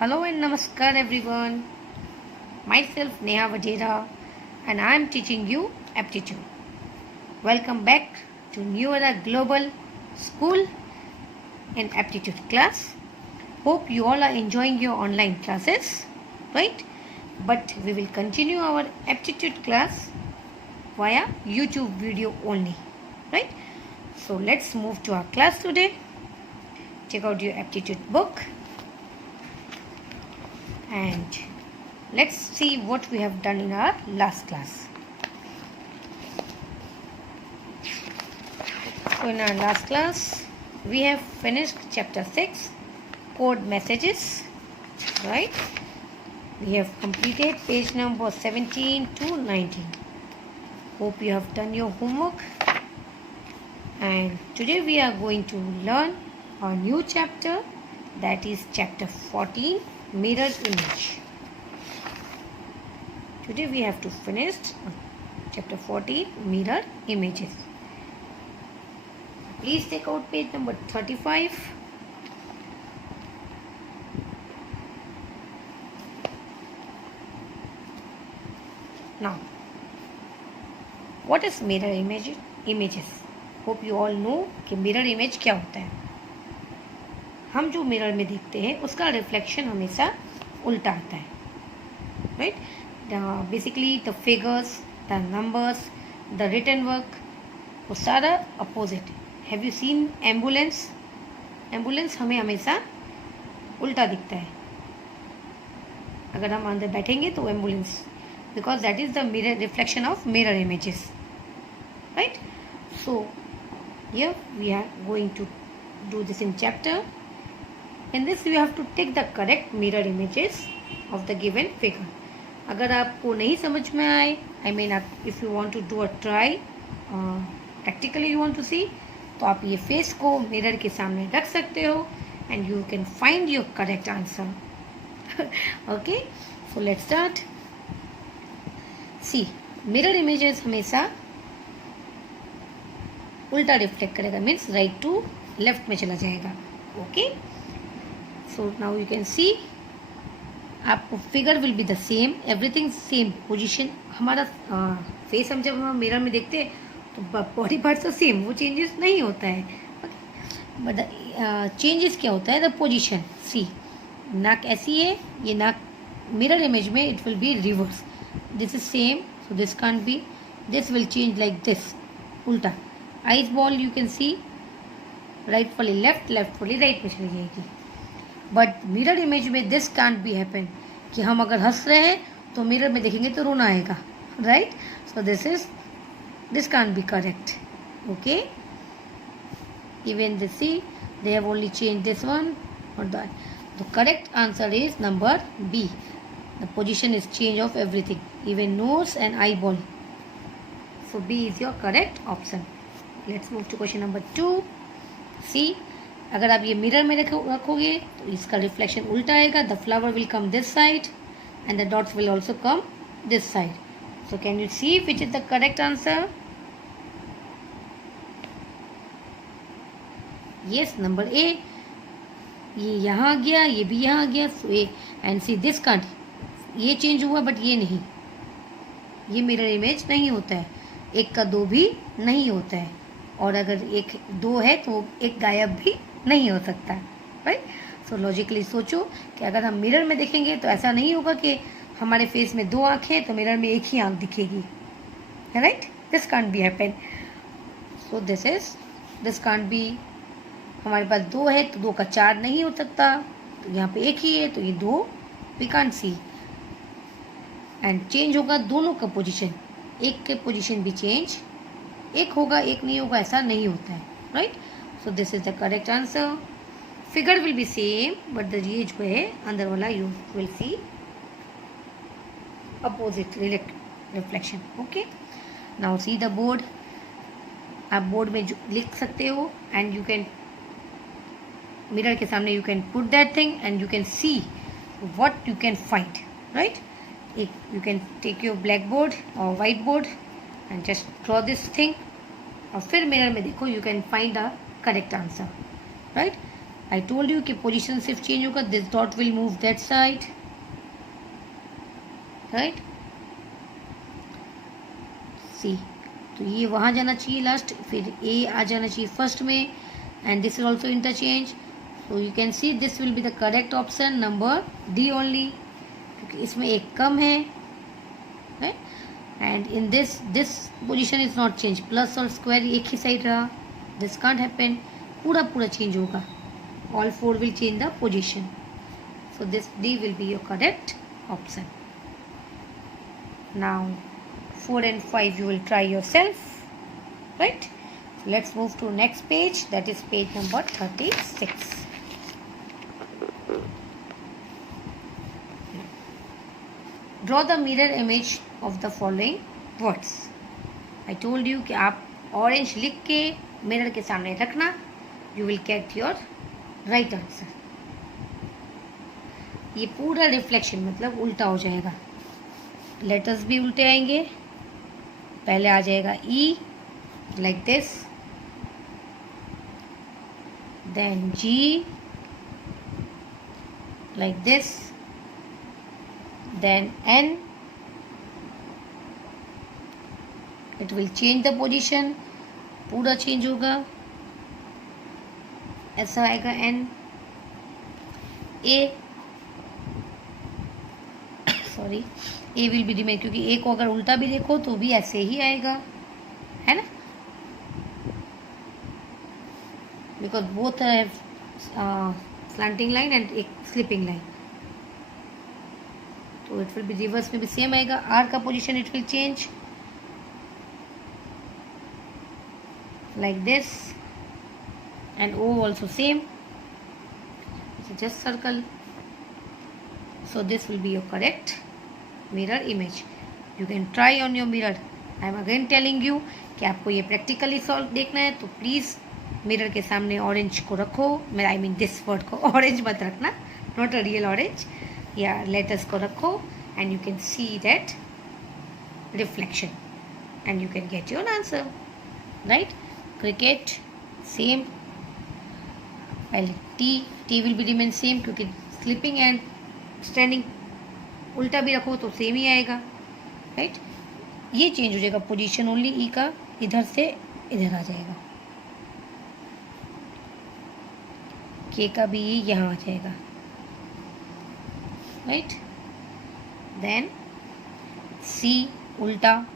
Hello and namaskar everyone. Myself Neha Vadera and I am teaching you aptitude. Welcome back to New Era Global School and Aptitude class. Hope you all are enjoying your online classes, right? But we will continue our aptitude class via YouTube video only, right? So let's move to our class today. Check out your aptitude book. And let's see what we have done in our last class. So in our last class, we have finished chapter 6, code messages, right? We have completed page number 17 to 19. Hope you have done your homework. And today we are going to learn a new chapter, that is chapter 14, mirror image. Today we have to finish chapter 14, mirror images. Please take out page number 35. Now, what is mirror images? Hope you all know कि mirror image क्या होता है. हम जो मिरर में देखते हैं उसका रिफ्लेक्शन हमेशा उल्टा आता है, right? Basically the figures, the numbers, the written work, वो सारा opposite. Have you seen ambulance? Ambulance हमें हमेशा उल्टा दिखता है. अगर हम अंदर बैठेंगे तो ambulance, because that is the mirror reflection of mirror images, right? So here we are going to do this in chapter. In this you have to take the correct mirror images of the given figure. अगर आपको नहीं समझ में आए, I mean if you want to do a try, practically you want to see, तो आप ये फेस को मिरर के सामने रख सकते हो and you can find your correct answer. Okay, so let's start. See, mirror images हमेशा उल्टा रिफ्लेक्ट करेगा, मीन्स राइट टू लेफ्ट में चला जाएगा. Okay, so now you can see, आपको figure will be the same, everything same position. हमारा face हम जब हम मिरर में देखते हैं तो बॉडी पार्ट्स तो सेम, वो चेंजेस नहीं होता है. बट चेंजेस क्या होता है? The position. सी, नाक ऐसी है, ये नाक मिरर इमेज में it will be reverse. This is same, so this can't be, this will change like this, उल्टा. Eyes ball you can see, right वाली लेफ्ट, लेफ्ट वाली राइट में चली जाएगी. बट मिरर इमेज में दिस कांट बी हैपन कि हम अगर हंस रहे हैं तो मिरर में देखेंगे तो रोना आएगा, right? So this can't be correct. Okay, even this, see, they have only change this one और the correct answer is number B. The position is change of everything, even nose and eye ball. So B is your correct option. Let's move to question number 2. See, अगर आप ये मिरर में रखोगे तो इसका reflection उल्टा आएगा. The flower will come this side and the dots will also come this side. So can you see which is the correct answer? Yes, number A. ये यहाँ आ गया, ये भी यहाँ आ गया. So A and C, this can't, ये चेंज हुआ बट ये नहीं. ये मिरर इमेज नहीं होता है. एक का दो भी नहीं होता है, और अगर एक दो है तो एक गायब भी नहीं हो सकता, राइट? सो लॉजिकली सोचो कि अगर हम मिरर में देखेंगे तो ऐसा नहीं होगा कि हमारे फेस में दो आँखें तो मिरर में एक ही आँख दिखेगी, right? This can't be happen. So this can't B. हमारे पास दो है तो दो का चार नहीं हो सकता, तो यहाँ पे एक ही है तो ये दो we can't see. And change होगा दोनों का पोजिशन, एक के पोजिशन भी चेंज, एक होगा एक नहीं होगा, ऐसा नहीं होता है, right? So this is the correct answer. Figure will B same but the ये जो है अंदर वाला you will see opposite reflection. Okay, now see the board. आप बोर्ड में जो लिख सकते हो एंड यू कैन, मिरर के सामने you can put that thing and you can see what you can find, right? एक you can take your blackboard और whiteboard and just draw this thing और फिर मिरर में देखो, you can find a correct answer, right? I told you कि position सिर्फ change होगा, this dot will move that side, right. See, तो ये वहाँ जाना चाहिए लास्ट, फिर ए आ जाना चाहिए फर्स्ट में, and this is also interchange. So you can see this will be the correct option number D only, क्योंकि इसमें एक कम है, right. And in this position is not change, plus और स्क्वायर एक ही साइड रहा, दिस कांट हैपन, पूरा चेंज होगा, all four will change the position. So this D will be your correct option. Now 4 and 5 you will try yourself, right? So let's move to next page, that is page number 36. Draw the mirror image of the following words. I told you कि आप orange लिख के मिरर के सामने रखना, you will get your right answer. ये पूरा रिफ्लेक्शन मतलब उल्टा हो जाएगा, लेटर्स भी उल्टे आएंगे, पहले आ जाएगा E like this, then G like this, then N, it will change the position, पूरा चेंज होगा, ऐसा आएगा N, A, sorry A will be remain, क्योंकि ए को अगर उल्टा भी देखो तो भी ऐसे ही आएगा, है ना, because both have slanting line and एक स्लिपिंग लाइन, तो इट विल बी रिवर्स में भी सेम आएगा। आर का position it will change like this, and O also same, just circle. So this will be your correct mirror image. You can try on your mirror. I am again telling you कि आपको ये practically solve देखना है तो please mirror के सामने orange को रखो, आई मीन दिस वर्ड को, ऑरेंज मत रखना, नॉट अ रियल ऑरेंज, या लेटर्स को रखो, and you can see that reflection and you can get your answer, right. Cricket same, पहले T will be remain same, क्योंकि स्लीपिंग एंड स्टैंडिंग उल्टा भी रखो तो सेम ही आएगा, राइट। ये चेंज हो जाएगा पोजीशन ओनली, ई का इधर से इधर आ जाएगा, के का भी ये यहाँ आ जाएगा, राइट। देन सी उल्टा,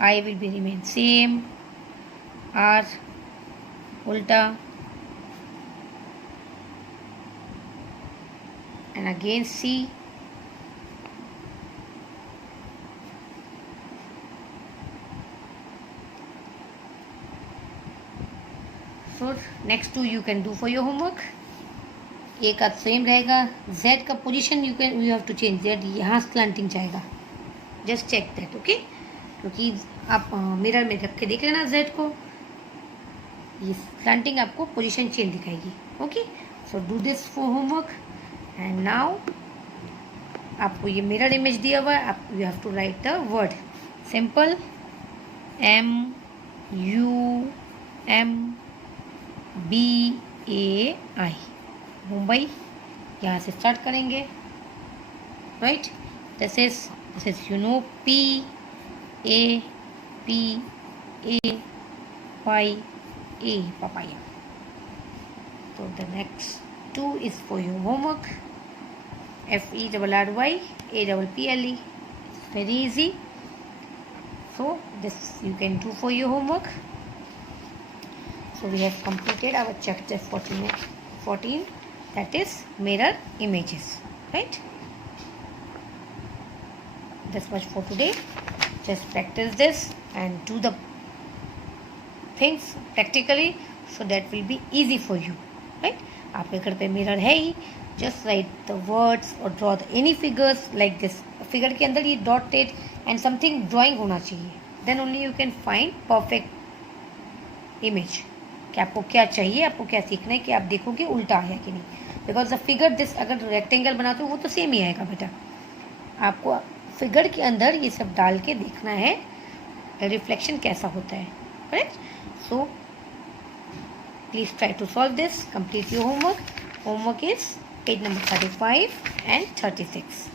I will be remain same, R उल्टा, and again C, so next two you can do for your homework. A का सेम रहेगा, Z का position you have to change, Z यहाँ स्लैंटिंग जाएगा, just check that, okay, क्योंकि आप मिरर में रख के देख लेना Z को, ये स्लैंटिंग आपको पोजीशन चेंज दिखाएगी, okay. So do this for homework. And now आपको ये मिरर इमेज दिया हुआ है, आप you have to write the word simple, MUMBAI, Mumbai, यहाँ से स्टार्ट करेंगे, right. This is you know PAPAYA, papaya. So the next two is for your homework. FERRYAPPLE. It's very easy. So this you can do for your homework. So we have completed our chapter 14, that is mirror images, right? That's much for today. Just practice this and do the things practically, so that will be easy for you, right? आपके घर पे मिरर है ही, just write the words or draw any figures like this. Figure के अंदर ये dotted and something drawing होना चाहिए, then only you can find perfect image कि आपको क्या चाहिए, आपको क्या सीखना है, कि आप देखोगे उल्टा है कि नहीं, बिकॉज द फिगर दिस अगर रेक्टेंगल बनाते हो वो तो सेम ही आएगा बेटा, आपको फिगर के अंदर ये सब डाल के देखना है रिफ्लेक्शन कैसा होता है, करेक्ट। सो Please try to solve this. Complete your homework. Homework is page number 35 and 36.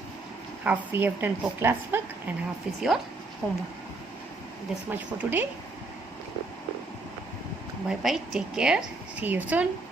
Half we have done for classwork and half is your homework. This much for today. Bye bye. Take care. See you soon.